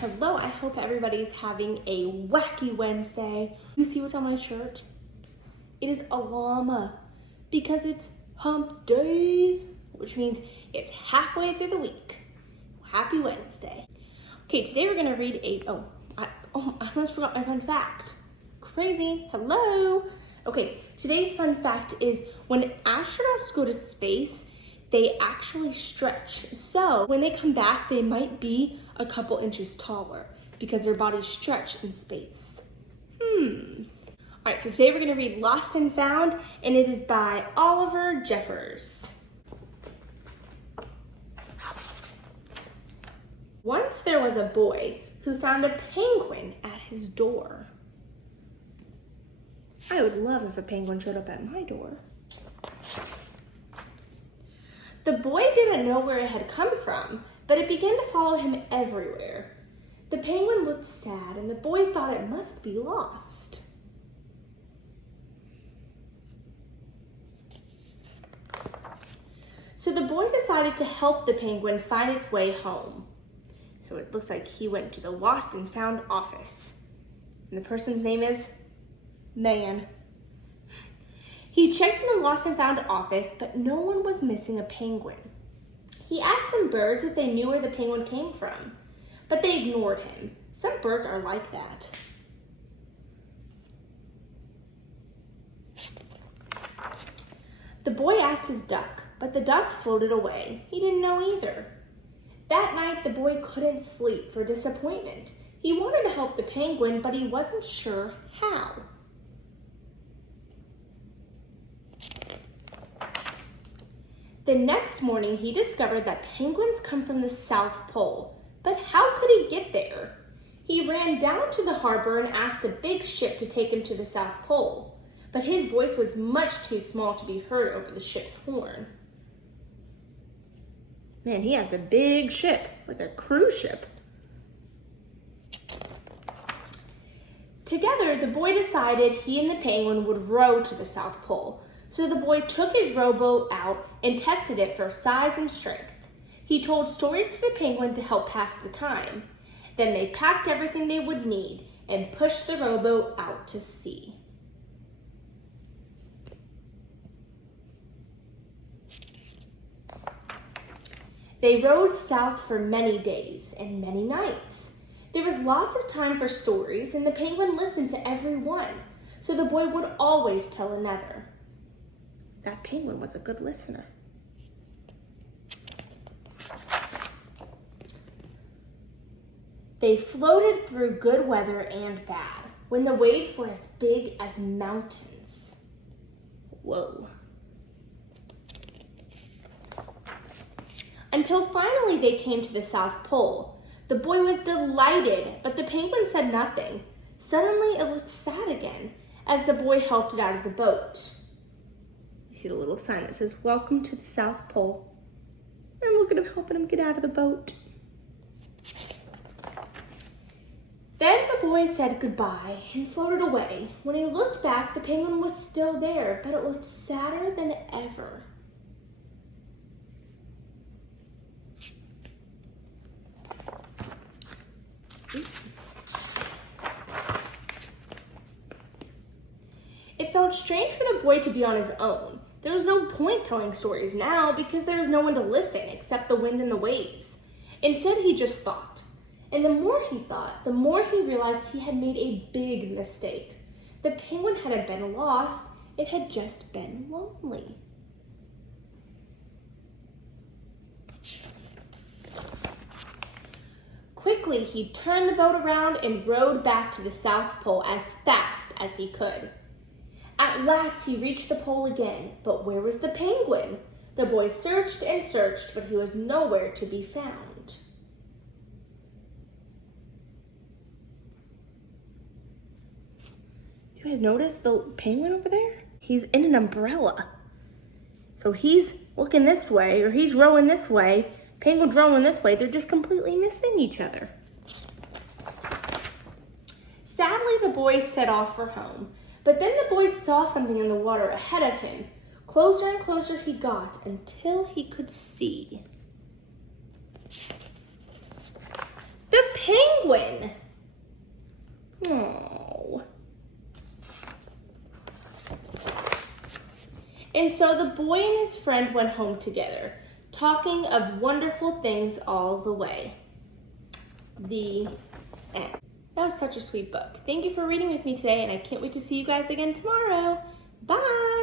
Hello, I hope everybody's having a wacky Wednesday. You see what's on my shirt? It is a llama because it's hump day, which means it's halfway through the week. Happy Wednesday. Okay, today we're gonna read I almost forgot my fun fact. Crazy, hello. Okay, today's fun fact is when astronauts go to space, they actually stretch. So when they come back, they might be a couple inches taller because their bodies stretch in space. All right, so today we're gonna read Lost and Found, and it is by Oliver Jeffers. Once there was a boy who found a penguin at his door. I would love if a penguin showed up at my door. The boy didn't know where it had come from, but it began to follow him everywhere. The penguin looked sad, and the boy thought it must be lost. So the boy decided to help the penguin find its way home. So it looks like he went to the Lost and Found office. And the person's name is Man. He checked in the Lost and Found office, but no one was missing a penguin. He asked some birds if they knew where the penguin came from, but they ignored him. Some birds are like that. The boy asked his duck, but the duck floated away. He didn't know either. That night, the boy couldn't sleep for disappointment. He wanted to help the penguin, but he wasn't sure how. The next morning, he discovered that penguins come from the South Pole. But how could he get there? He ran down to the harbor and asked a big ship to take him to the South Pole. But his voice was much too small to be heard over the ship's horn. Man, he has a big ship. It's like a cruise ship. Together, the boy decided he and the penguin would row to the South Pole. So the boy took his rowboat out and tested it for size and strength. He told stories to the penguin to help pass the time. Then they packed everything they would need and pushed the rowboat out to sea. They rowed south for many days and many nights. There was lots of time for stories, and the penguin listened to every one, so the boy would always tell another. That penguin was a good listener. They floated through good weather and bad, when the waves were as big as mountains. Whoa. Until finally they came to the South Pole. The boy was delighted, but the penguin said nothing. Suddenly it looked sad again as the boy helped it out of the boat. You see the little sign that says, "Welcome to the South Pole." And look at him helping him get out of the boat. Then the boy said goodbye and floated away. When he looked back, the penguin was still there, but it looked sadder than ever. It felt strange for the boy to be on his own. There was no point telling stories now because there was no one to listen except the wind and the waves. Instead, he just thought. And the more he thought, the more he realized he had made a big mistake. The penguin hadn't been lost, it had just been lonely. Quickly, he turned the boat around and rowed back to the South Pole as fast as he could. At last, he reached the pole again, but where was the penguin? The boy searched and searched, but he was nowhere to be found. You guys notice the penguin over there? He's in an umbrella. So he's looking this way, or he's rowing this way. Penguin's rowing this way. They're just completely missing each other. Sadly, the boy set off for home. But then the boy saw something in the water ahead of him. Closer and closer he got until he could see. The penguin! penguin. Oh. And so the boy and his friend went home together, talking of wonderful things all the way. The end. That was such a sweet book. Thank you for reading with me today, and I can't wait to see you guys again tomorrow. Bye!